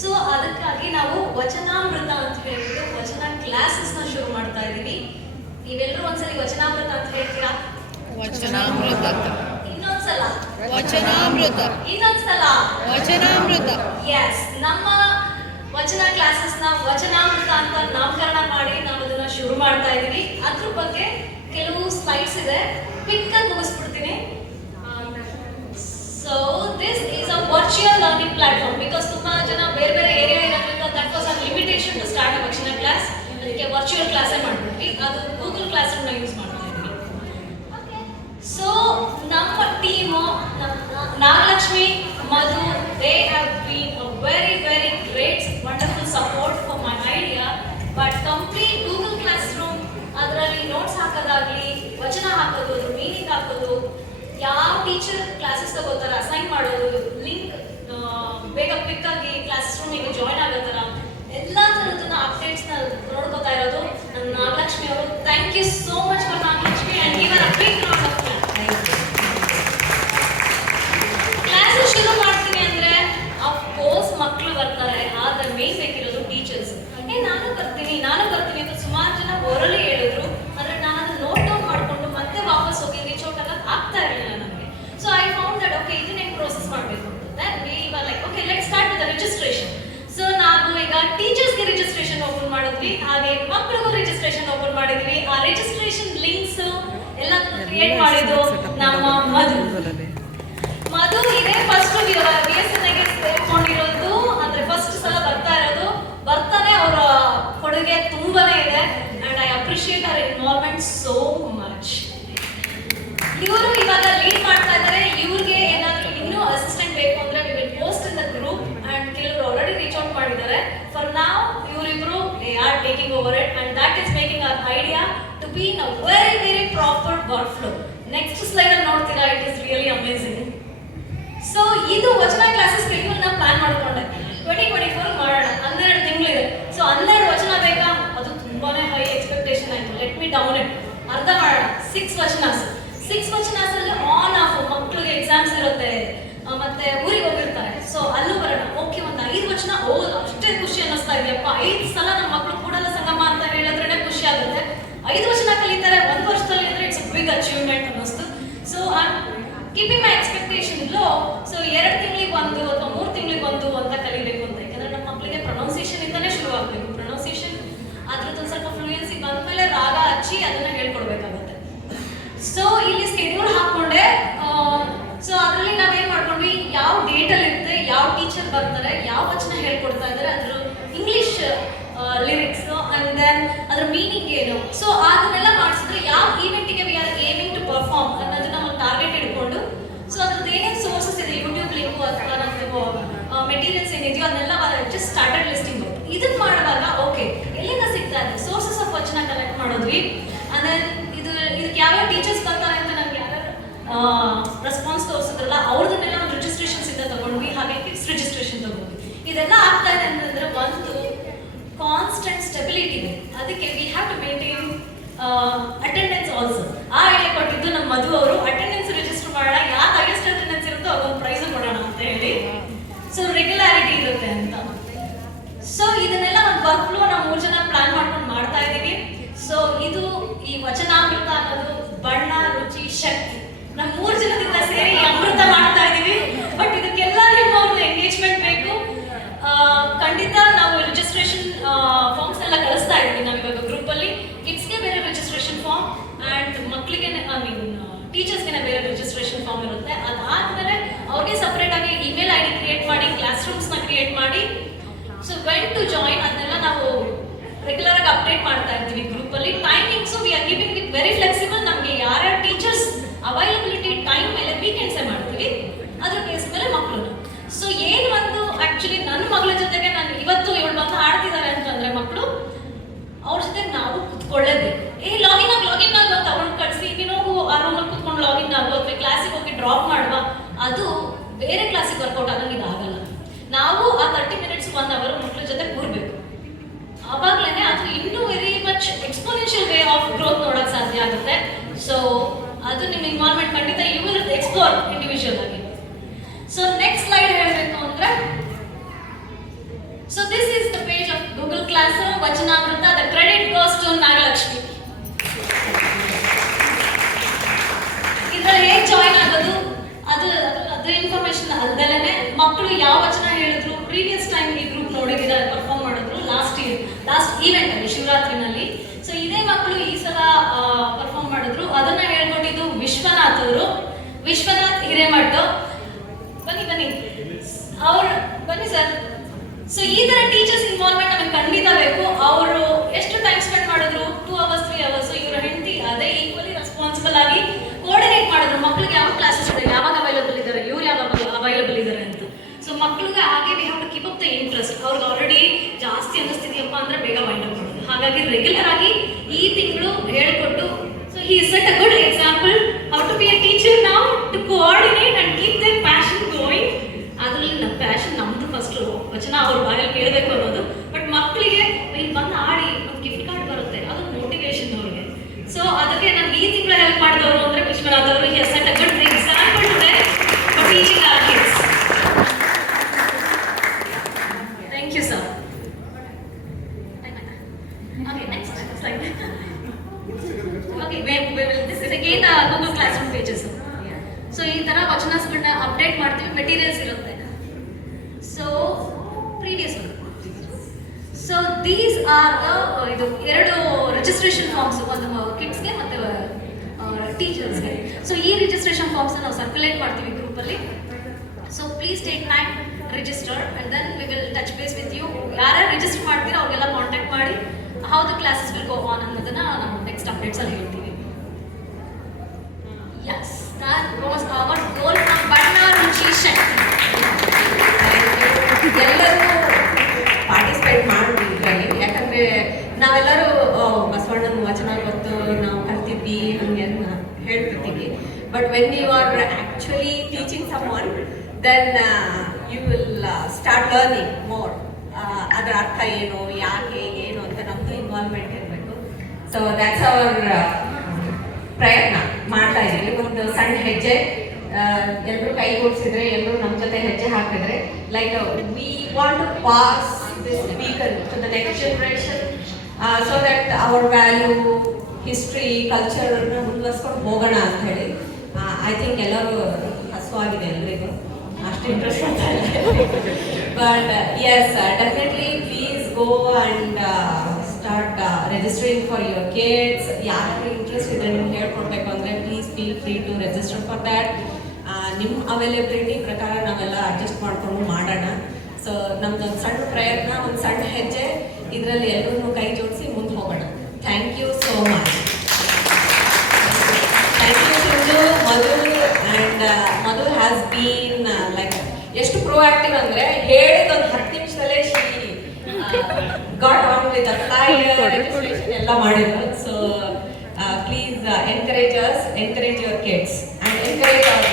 So ಅದಕ್ಕಾಗಿ ನಾವು ವಚನಾಮೃತ ಅಂತ ಹೇಳ್ಬಿಟ್ಟು ವಚನ ಕ್ಲಾಸಸ್ನ ಶುರು ಮಾಡ್ತಾ ಇದ್ದೀವಿ. ನೀವೆಲ್ಲರೂ ಒಂದ್ಸಲಿ ವಚನಾಮೃತ ಅಂತ ಹೇಳ್ತೀರಾ? ವಚನಾಮೃತ. ಇನ್ನೊಂದ್ಸಲ ವಚನಾಮೃತ. ಇನ್ನೊಂದ್ಸಲ ವಚನಾಮೃತ. ಎಸ್, ನಮ್ಮ ವಚನ ಕ್ಲಾಸಸ್ನ ವಚನಾಮೃತ ಅಂತ ನಾಮಕರಣ ಮಾಡಿ ನಾವು ಅದನ್ನ ಶುರು ಮಾಡ್ತಾ ಇದ್ದೀವಿ. ಅದ್ರ ಬಗ್ಗೆ ಕೆಲವು ಸ್ಲೈಡ್ಸ್ ಇದೆ, ಕ್ವಿಕ್ ಆಗಿ ಮುಗಿಸ್ಬಿಡ್ತೀನಿ. So this is a virtual learning platform because ತುಂಬಾ ಜನ ಬೇರೆ ಬೇರೆ ಏರಿಯಾ ಇರೋದ್ರಿಂದ that was a limitation to start a vachana class. ಅದಕ್ಕೆ ವರ್ಚುವಲ್ ಕ್ಲಾಸೇ ಮಾಡ್ಬಿಟ್ವಿ. ಅದು ಗೂಗಲ್ ಕ್ಲಾಸ್ ರೂಮ್ನ ಯೂಸ್ ಮಾಡ್ತಾ ಇದ್ವಿ. ಸೊ ನಮ್ಮ team Nagalakshmi, Madhu, they have been a very very great wonderful support for my idea. But complete Google class room ಅದರಲ್ಲಿ notes ಹಾಕೋದಾಗ್ಲಿ, ವಚನ ಹಾಕೋದು, ಅದ್ರ meaning ಹಾಕೋದು, ಯಾವ ಟೀಚರ್ ಕ್ಲಾಸಸ್ ತಗೋತಾರ ಅಸೈನ್ ಮಾಡೋದು, ಲಿಂಕ್ ಬೇಗ ಕ್ವಿಕ್ ಆಗಿ ಕ್ಲಾಸ್ ರೂಮಿಗೆ ಜಾಯ್ನ್ ಆಗೋ ಥರ ಎಲ್ಲ ಥರದನ್ನ ಅಪ್ಡೇಟ್ಸ್ನ ನೋಡ್ಕೋತಾ ಇರೋದು ನನ್ನ ನಾಗಲಕ್ಷ್ಮಿ ಅವರು. Thank you so much for Nagalakshmi and give a big round of classes ಶುರು ಮಾಡ್ತೀನಿ ಅಂದರೆ ಅಫ್ಕೋರ್ಸ್ ಮಕ್ಕಳು ಬರ್ತಾರೆ, ಆದರೆ ಮೇನ್ ಬೇಕಿರೋದು ಟೀಚರ್ಸ್. ನಾನು ಬರ್ತೀನಿ ಅಂತ ಸುಮಾರು ಜನ ಓರಲಿ ಹೇಳಿದ್ರು, ಆದರೆ ನಾನು ಅದನ್ನ ನೋಟ್ ಡೌನ್ ಮಾಡಿಕೊಂಡು ಮತ್ತೆ ವಾಪಸ್ ಹೋಗಿ ರೀಚ್ ಔಟ್ ಆಗಕ್ಕೆ ಆಗ್ತಾ ಇರಲಿಲ್ಲ ನನಗೆ. So I found that okay, ಇದನ್ನ ಹೆಂಗೆ ಪ್ರೋಸೆಸ್ ಮಾಡಬೇಕು ಅಂತ. Then we were like okay let start with the registration. ಸೊ ನಾವು ಈಗ ಟೀಚರ್ಸ್ಗೆ ರಿಜಿಸ್ಟ್ರೇಷನ್ ಓಪನ್ ಮಾಡಿದ್ವಿ, ಹಾಗೆ ಮಕ್ಕಳಿಗೂ ರಿಜಿಸ್ಟ್ರೇಷನ್ ಓಪನ್ ಮಾಡಿದ್ವಿ. ಆ ರಿಜಿಸ್ಟ್ರೇಷನ್ ಲಿಂಕ್ಸ್ ಎಲ್ಲ ಕ್ರಿಯೇಟ್ ಮಾಡಿದ್ದು ನಮ್ಮ ಮಧು ಇದೇ ಫಸ್ಟ್ BSNಗೆ ಸೇರ್ಕೊಂಡಿರೋದು, ಅಂದ್ರೆ ಫಸ್ಟ್ ಸಲ ಬರ್ತಾ ಇರೋದು. ಬರ್ತಾನೆ ಅವರ ಕೊಡುಗೆ ತುಂಬಾನೇ ಇದೆ and I appreciate our involvement so much. ಇವರು ಇವಾಗ ಲೀಡ್ ಮಾಡ್ತಾ ಇದ್ದಾರೆ. ಇವ್ರಿಗೆ ಏನಾದರೂ ಇನ್ನೂ ಅಸಿಸ್ಟೆಂಟ್ ಬೇಕು ಅಂದ್ರೆ we will post in the group and ಕೆಲವರು ಆಲ್ರೆಡಿ ರೀಚ್ ಔಟ್ ಮಾಡಿದ್ದಾರೆ. ಫಾರ್ ನಾವ್ ಇವರಿಬ್ರು they are taking over it and that is making our idea to be in a very very proper workflow. Next slide ಅಲ್ಲಿ ನೋಡ್ತೀರಾ, it is really amazing. So ಇದು ವಚನ classes schedule ನ plan ಮಾಡ್ಕೊಂಡೆ 2024 ಮಾಡೋಣ. 12 ತಿಂಗಳಿದೆ. So 12 ವಚನ ಬೇಕಾ? ಅದು ತುಂಬಾನೇ ಹೈ ಎಕ್ಸ್ಪೆಕ್ಟೇಷನ್ ಆಯ್ತು. Let me down it. ಅರ್ಧ ಮಾಡೋಣ. 6 ವಚನಾಸ್. 6 ವಚನಾಸ್ ಅಲ್ಲಿ ಆನ್ ಆಫ್ ಮಕ್ಕಳಿಗೆ ಎಕ್ಸಾಮ್ಸ್ ಇರುತ್ತೆ, ಮತ್ತೆ ಊರಿಗೆ ಹೋಗಿರ್ತಾರೆ. ಸೊ ಅಲ್ಲೂ ಬರೋಣ. ಓಕೆ, ಒಂದು 5 ವಚನ, ಅಷ್ಟೇ ಖುಷಿ ಅನ್ನಿಸ್ತಾ ಇದೆಯಪ್ಪ. 5 ಸಲ ನಮ್ಮ ಮಕ್ಕಳು ಕೂಡಲ ಸಂಗಮ ಅಂತ ಹೇಳಿದ್ರೆ ಖುಷಿ ಆಗುತ್ತೆ. 5 ವಚನ ಕಲಿತಾರೆ 1 ವರ್ಷದಲ್ಲಿ ಅಂದ್ರೆ ಇಟ್ಸ್ ಅ ಬಿಗ್ ಅಚೀವ್ಮೆಂಟ್ ಅನ್ನಿಸ್ತು. So I keeping my expectation low. So 2 ತಿಂಗಳಿಗೆ ಒಂದು ಅಥವಾ 3 ತಿಂಗಳಿಗೆ ಒಂದು ಅಂತ ಕಲಿಬೇಕು ಅಂತ. ಯಾಕಂದ್ರೆ ನಮ್ಮ ಮಕ್ಕಳಿಗೆ ಪ್ರೊನೌನ್ಸಿಯೇಷನ್ ಇಂದಾನೆ ಶುರು ಆಗಬೇಕು. ಪ್ರೊನೌನ್ಸಿಯೇಷನ್ ಅದ್ರದ್ದು ಸ್ವಲ್ಪ ಫ್ಲೂಯೆನ್ಸಿ ಬಂದ್ಮೇಲೆ ರಾಗ ಹಚ್ಚಿ ಅದನ್ನ ಹೇಳ್ಕೊಡ್ಬೇಕಾಗುತ್ತೆ. ಸೊ ಇಲ್ಲಿ ಸ್ಕೆಡ್ಯೂಲ್ ಹಾಕೊಂಡೆ. ಸೊ ಅದರಲ್ಲಿ ನಾವೇನ್ ಮಾಡ್ಕೊಂಡ್ವಿ, ಯಾವ ಡೇಟ್ ಅಲ್ಲಿ ಇರುತ್ತೆ, ಯಾವ ಟೀಚರ್ ಬರ್ತಾರೆ, ಯಾವ ವಚನ ಹೇಳ್ಕೊಡ್ತಾ ಇದ್ದಾರೆ, ಅದ್ರ ಇಂಗ್ಲಿಷ್ ಲಿರಿಕ್ಸ್ ಅಂಡ್ ದೆನ್ ಅದ್ರ ಮೀನಿಂಗ್ ಏನು. ಸೊ ಅದನ್ನೆಲ್ಲ ಮಾಡಿಸಿದ್ರೆ ಯಾವ ಈವೆಂಟಿಗೆ we are aiming to perform ಅನ್ನೋದನ್ನ ಒಂದು ಟಾರ್ಗೆಟ್ ಇಟ್ಕೊಂಡು, ಸೊ ಅದ್ರದ್ದು ಏನೇನು ಸೋರ್ಸಸ್ ಇದೆ, ಯೂಟ್ಯೂಬ್ ಲಿಂಕು ಅಥವಾ ನಮ್ದು ಮೆಟೀರಿಯಲ್ಸ್ ಏನಿದೆಯೋ ಅದನ್ನೆಲ್ಲ ಜಸ್ಟ್ ಸ್ಟಾರ್ಟೆಡ್ ಲಿಸ್ಟಿಂಗ್. ಇದನ್ನ ಮಾಡುವಾಗ ಓಕೆ ಎಲ್ಲಿಂದ ಸಿಗ್ತಾ ಇದೆ ಸೋರ್ಸಸ್ ಆಫ್ ವಚನ ಕಲೆಕ್ಟ್ ಮಾಡಿದ್ವಿ. ಅಂದ್ರೆ ಇದಕ್ಕೆ ಯಾವ್ಯಾವ ಟೀಚರ್ಸ್ ಬರ್ತಾರೆ ಅಂತ ನಮ್ಗೆ ಯಾವ್ಯಾವ ರೆಸ್ಪಾನ್ಸ್ ತೋರಿಸಿದ್ರಲ್ಲ ಅವ್ರದನ್ನೆಲ್ಲ ಒಂದು ರಿಜಿಸ್ಟ್ರೇಷನ್ಸ್ ಇಂದ ತಗೊಂಡ್ವಿ, ಹಾಗೆ ಕಿಡ್ಸ್ ರಿಜಿಸ್ಟ್ರೇಷನ್ ತಗೊಂಡ್ವಿ. ಇದೆಲ್ಲ ಆಗ್ತಾ ಇದೆ ಅಂತಂದ್ರೆ ಒಂದು ಕಾನ್ಸ್ಟೆಂಟ್ ಸ್ಟೆಬಿಲಿಟಿ ಇದೆ. ಅದಕ್ಕೆ we have to maintain attendance also. ಆ ಐಡಿಯಾ ಕೊಟ್ಟಿದ್ದು ನಮ್ಮ ಮಧು ಅವರು. ಅಟೆಂಡೆನ್ಸ್ ರಿಜಿಸ್ಟರ್ ಮಾಡೋಣ, ಯಾಕೆ ಹೈಯೆಸ್ಟ್ ಅಟೆಂಡೆನ್ಸ್ ಇರುತ್ತೋ ಅದೊಂದು ಪ್ರೈಸ್ ಕೊಡೋಣ ಅಂತ ಹೇಳಿ. ಸೊ ರೆಗ್ಯುಲಾರಿಟಿ ಇರುತ್ತೆ ಅಂತ. ಸೊ ಇದನ್ನೆಲ್ಲ ಒಂದು ವರ್ಕ್ ಫ್ಲೋ ನಾವು 3 ಜನ ಪ್ಲಾನ್ ಮಾಡ್ಕೊಂಡು ಮಾಡ್ತಾ ಇದ್ದೀವಿ. ಸೊ ಇದು ಈ ವಚನಾಮೃತ ಅನ್ನೋದು ಬಣ್ಣ, ರುಚಿ, ಶಕ್ತಿ ನಮ್ಮ 3 ಜನದಿಂದ ಸೇರಿ ಅಮೃತ ಮಾಡ್ತಾ ಇದ್ದೀವಿ. ಬಟ್ ಇದಕ್ಕೆಲ್ಲ ನಿಮ್ಮವ್ರದ್ದು ಎಂಗೇಜ್ಮೆಂಟ್ ಬೇಕು. ಖಂಡಿತ ನಾವು ರಿಜಿಸ್ಟ್ರೇಷನ್ ಫಾರ್ಮ್ಸ್ ಎಲ್ಲ ಕಳಿಸ್ತಾ ಇದ್ದೀವಿ ನಾವಿವಾಗ ಗ್ರೂಪಲ್ಲಿ. ಕಿಡ್ಸ್ಗೆ ಬೇರೆ ರಿಜಿಸ್ಟ್ರೇಷನ್ ಫಾರ್ಮ್ ಆ್ಯಂಡ್ ಮಕ್ಕಳಿಗೆ ಟೀಚರ್ಸ್ಗೆ ಬೇರೆ ರಿಜಿಸ್ಟ್ರೇಷನ್ ಫಾರ್ಮ್ ಇರುತ್ತೆ. ಅದಾದಮೇಲೆ ಅವ್ರಿಗೆ ಸಪ್ರೇಟ್ ಆಗಿ ಇಮೇಲ್ ಐ ಡಿ ಕ್ರಿಯೇಟ್ ಮಾಡಿ, ಕ್ಲಾಸ್ ರೂಮ್ಸ್ನ ಕ್ರಿಯೇಟ್ ಮಾಡಿ, ಸೊ ವೆನ್ ಟು ಜಾಯಿನ್ ಅದನ್ನೆಲ್ಲ ನಾವು ರೆಗ್ಯುಲರ್ ಆಗಿ ಅಪ್ಡೇಟ್ ಮಾಡ್ತಾ ಇರ್ತೀವಿ ಗ್ರೂಪಲ್ಲಿ. Timings we are giving it very flexible. ನಮಗೆ ಯಾರ್ಯಾರು ಟೀಚರ್ಸ್ ಅವೈಲಬಿಲಿಟಿ ಟೈಮ್ ಮೇಲೆ ವೀಕೆಂಡ್ಸೇ ಮಾಡ್ತೀವಿ, ಅದ್ರ ಬೇಸ್ ಮೇಲೆ ಮಕ್ಕಳು. ಸೊ ಏನು ಒಂದು ಆಕ್ಚುಲಿ ನನ್ನ ಮಗಳ ಜೊತೆಗೆ ನಾನು ಇವತ್ತು ಇವಳು ಬಂದು ಆಡ್ತಿದ್ದಾರೆ ಅಂತಂದ್ರೆ ಮಕ್ಕಳು ಅವ್ರ ಜೊತೆ ನಾವು ಕುತ್ಕೊಳ್ಳೇಬೇಕು. ಲಾಗಿನ್ ಆಗಿ ತಗೊಂಡು ಕಳಿಸಿ ನೀನು ಹೋಗು ಆ ರೂಮಲ್ಲಿ ಕುತ್ಕೊಂಡು ಲಾಗಿನ್ ಆಗು ಅಥವಾ ಕ್ಲಾಸಿಗೆ ಹೋಗಿ ಡ್ರಾಪ್ ಮಾಡುವ, ಅದು ಬೇರೆ ಕ್ಲಾಸಿಗೆ ವರ್ಕೌಟ್ ಆಗೋಂಗೆ ಇದಾಗಲ್ಲ. ನಾವು ಆ 30 ಮಿನಿಟ್ಸ್ 1 ಅವರ್ ಮಕ್ಕಳ ಜೊತೆ ಕೂರ್ಬೇಕು. ಆವಾಗಲೇ ಅದು ಇನ್ನೂ very much exponential way of growth ನೋಡೋಕೆ ಸಾಧ್ಯ ಆಗುತ್ತೆ. ಸೊ ಅದು ನಿಮ್ಮ ಇನ್ವಾಲ್ವ್ಮೆಂಟ್ ಖಂಡಿತ ಯು ವಿಲ್ ಎಕ್ಸ್ಪ್ಲೋರ್ ಇಂಡಿವಿಜುವಲ್ ಆಗಿ. ಸೊ ನೆಕ್ಸ್ಟ್ ಸ್ಲೈಡ್ ಹೇಳಬೇಕು ಅಂದ್ರೆ So this is the page of Google Classroom, Vachanamrita. The credit goes to Nagalakshmi. ಇದ್ರಲ್ಲಿ ಹೇಗೆ ಜಾಯ್ನ್ ಆಗೋದು ಅದು ಇನ್ಫಾರ್ಮೇಶನ್ ಅಲ್ದಲೇನೆ ಮಕ್ಕಳು ಯಾವ ವಚನ ಹೇಳಿದ್ರು, ಪ್ರೀವಿಯಸ್ ಟೈಮ್ ಈ ಗ್ರೂಪ್ ನೋಡಿದಿರ ಪರ್ಫಾರ್ಮ್ ಮಾಡಿದ್ರು ಲಾಸ್ಟ್ ಈವೆಂಟ್ ಅಲ್ಲಿ ಶಿವರಾತ್ರಿನಲ್ಲಿ. ಸೊ ಇದೇ ಮಕ್ಕಳು ಈ ಸಲ ಪರ್ಫಾರ್ಮ್ ಮಾಡಿದ್ರು. ಅದನ್ನ ಹೇಳ್ಕೊಟ್ಟಿದ್ದು ವಿಶ್ವನಾಥ್ ಅವರು, ವಿಶ್ವನಾಥ್ ಹಿರೇಮಠ. ಬನ್ನಿ ಅವ್ರು ಬನ್ನಿ ಸರ್. ಸೊ ಈ ತರ ಟೀಚರ್ಸ್ ಇನ್ವಾಲ್ವ್ಮೆಂಟ್ ನಮಗೆ ಖಂಡಿತ ಬೇಕು. ಅವರು ಎಷ್ಟು ಟೈಮ್ ಸ್ಪೆಂಡ್ ಮಾಡಿದ್ರು, 2 hours 3 hours. ಇವರ ಹೆಂಡತಿ ಅದೇ ಈಕ್ವಲಿ ರೆಸ್ಪಾನ್ಸಿಬಲ್ ಆಗಿ ಕೋಆರ್ಡಿನೇಟ್ ಮಾಡಿದ್ರು ಮಕ್ಕಳಿಗೆ ಯಾವ ಕ್ಲಾಸಸ್ ಇದೆ, ಯಾವಾಗ ಅವೈಲಬಲ್ ಇದ್ದಾರೆ, ಇವ್ರು ಯಾವಾಗ ಅವೈಲಬಲ್ ಇದ್ದಾರೆ ಅಂತ. ಸೊ ಮಕ್ಕಳಿಗೆ ಹಾಗೆ we have to keep up the interest. ಅವ್ರಿಗೆ ಆಲ್ರೆಡಿ ಜಾಸ್ತಿ ಅನ್ನಿಸ್ತಿದೆಯಪ್ಪ ಅಂದ್ರೆ ಬೇಗ ವೈಂಡ್ ಅಪ್ ಮಾಡೋದು. ಹಾಗಾಗಿ ರೆಗ್ಯುಲರ್ ಆಗಿ ಈ ತಿಂಗಳು ಹೇಳ್ಕೊಟ್ಟು, so he set a good example how to be a teacher now, to coordinate and keep their passion going. ಅದರಲ್ಲಿ ನಮ್ಮ ಪ್ಯಾಷನ್ ನಮ್ದು ಫಸ್ಟ್ ವಚನ ಅವ್ರ ಬಾಯಲ್ಲಿ ಕೇಳಬೇಕು ಅನ್ನೋದು. ಬಟ್ ಮಕ್ಕಳಿಗೆ ಇಲ್ಲಿ ಬಂದು ಆಡಿ ಒಂದು ಗಿಫ್ಟ್ ಕಾರ್ಡ್ ಬರುತ್ತೆ, ಅದು ಮೋಟಿವೇಶನ್ ಅವ್ರಿಗೆ. ಸೊ ಅದಕ್ಕೆ ನಮ್ಗೆ ಈ ತಿಂಗಳು ಹೆಲ್ಪ್ ಮಾಡಿದವರು ಅಂದ್ರೆ ವಿಶ್ವನಾಥ್ ಅವರು. He has set a good example today for teaching our kids. Thank you sir. Okay, next slide. Okay, this is again Google classroom pages. So ಈ ತರ ವಚನಸ್ಗಳನ್ನ ಅಪ್ಡೇಟ್ ಮಾಡ್ತೀವಿ, ಮೆಟೀರಿಯಲ್ಸ್ ಇರುತ್ತೆ. So previous so these are ಇದು 2 registration forms, ಒಂದು ಕಿಡ್ಸ್ಗೆ ಮತ್ತು ಟೀಚರ್ಸ್ಗೆ. ಸೊ ಈ ರಿಜಿಸ್ಟ್ರೇಷನ್ ಫಾರ್ಮ್ಸ್ ನಾವು ಸರ್ಕ್ಯುಲೇಟ್ ಮಾಡ್ತೀವಿ ಗ್ರೂಪಲ್ಲಿ. So please take time, register and then we will touch base with you. ಯಾರ್ಯಾರು ರಿಜಿಸ್ಟರ್ ಮಾಡ್ತೀರಾ ಅವ್ರಿಗೆಲ್ಲ ಕಾಂಟ್ಯಾಕ್ಟ್ ಮಾಡಿ how the classes will go on ಅನ್ನೋದನ್ನ ನಾವು ನೆಕ್ಸ್ಟ್ ಅಪ್ಡೇಟ್ಸ್ ಅಲ್ಲಿ ಹೇಳ್ತೀವಿ. Yes, that was our goal from Varna Ruchi Shakti. ಎಲ್ಲರೂ participate ಮಾಡಿದ್ವಿ ಇದರಲ್ಲಿ. ಯಾಕಂದರೆ ನಾವೆಲ್ಲರೂ ಬಸವಣ್ಣನ ವಚನ ಗೊತ್ತು, ನಾವು ಕಲ್ತಿದ್ವಿ, ಹಂಗೆ ಹೇಳ್ತಿರ್ತೀವಿ. But when you are actually teaching someone, then you will start learning more. ಅದರ ಅರ್ಥ ಏನು, ಯಾಕೆ, ಏನು ಅಂತ ನಮ್ಮದು ಇನ್ವಾಲ್ವ್ಮೆಂಟ್ ಇರಬೇಕು. ಸೊ ದ್ಯಾಟ್ಸ್ ಅವರ್ ಪ್ರಯತ್ನ ಮಾಡ್ತಾ ಇದ್ದೀವಿ. ಒಂದು ಸಣ್ಣ ಹೆಜ್ಜೆ ಎಲ್ಲರೂ ಕೈಗೂಡಿಸಿದ್ರೆ, ಎಲ್ಲರೂ ನಮ್ಮ ಜೊತೆ ಹೆಜ್ಜೆ ಹಾಕಿದ್ರೆ, like we want to pass this speaker to the next generation, so that our value, history, ಕಲ್ಚರ್ನ ಮುಂದುವರ್ಸ್ಕೊಂಡು ಹೋಗೋಣ ಅಂತ ಹೇಳಿ. ಐ ಥಿಂಕ್ ಎಲ್ಲರೂ ಹಸುವಾಗಿದೆ ಎಲ್ರಿಗೂ, ಅಷ್ಟು ಇಂಟ್ರೆಸ್ಟ್ ಅಂತ ಇದೆ. But yes, definitely please go and start registering for your kids. ಯಾರು ಇಂಟ್ರೆಸ್ಟ್ ಇದೆ ನಿಮ್ಗೆ ಹೇಳ್ಕೊಡ್ಬೇಕು ಅಂದರೆ please feel free to register for that. ನಿಮ್ಮ ಅವೈಲೇಬಿಲಿಟಿ ಪ್ರಕಾರ ನಾವೆಲ್ಲ ಅಡ್ಜಸ್ಟ್ ಮಾಡಿಕೊಂಡು ಮಾಡೋಣ. ಸೊ ನಮ್ದೊಂದು ಸಣ್ಣ ಪ್ರಯತ್ನ, ಒಂದು ಸಣ್ಣ ಹೆಜ್ಜೆ, ಇದರಲ್ಲಿ ಎಲ್ಲರೂ ಕೈ ಜೋಡಿಸಿ ಮುಂದೆ ಹೋಗೋಣ. Thank you so much. Thank you Sindhu, Madhu. And Madhu has been like ಎಷ್ಟು ಪ್ರೋಆಕ್ಟಿವ್ ಅಂದರೆ ಹೇಳಿದ ಒಂದು 10 ನಿಮಿಷದಲ್ಲೇ she got on with registration ಎಲ್ಲ ಮಾಡಿದ್ರು. So please encourage us, encourage your kids and encourage our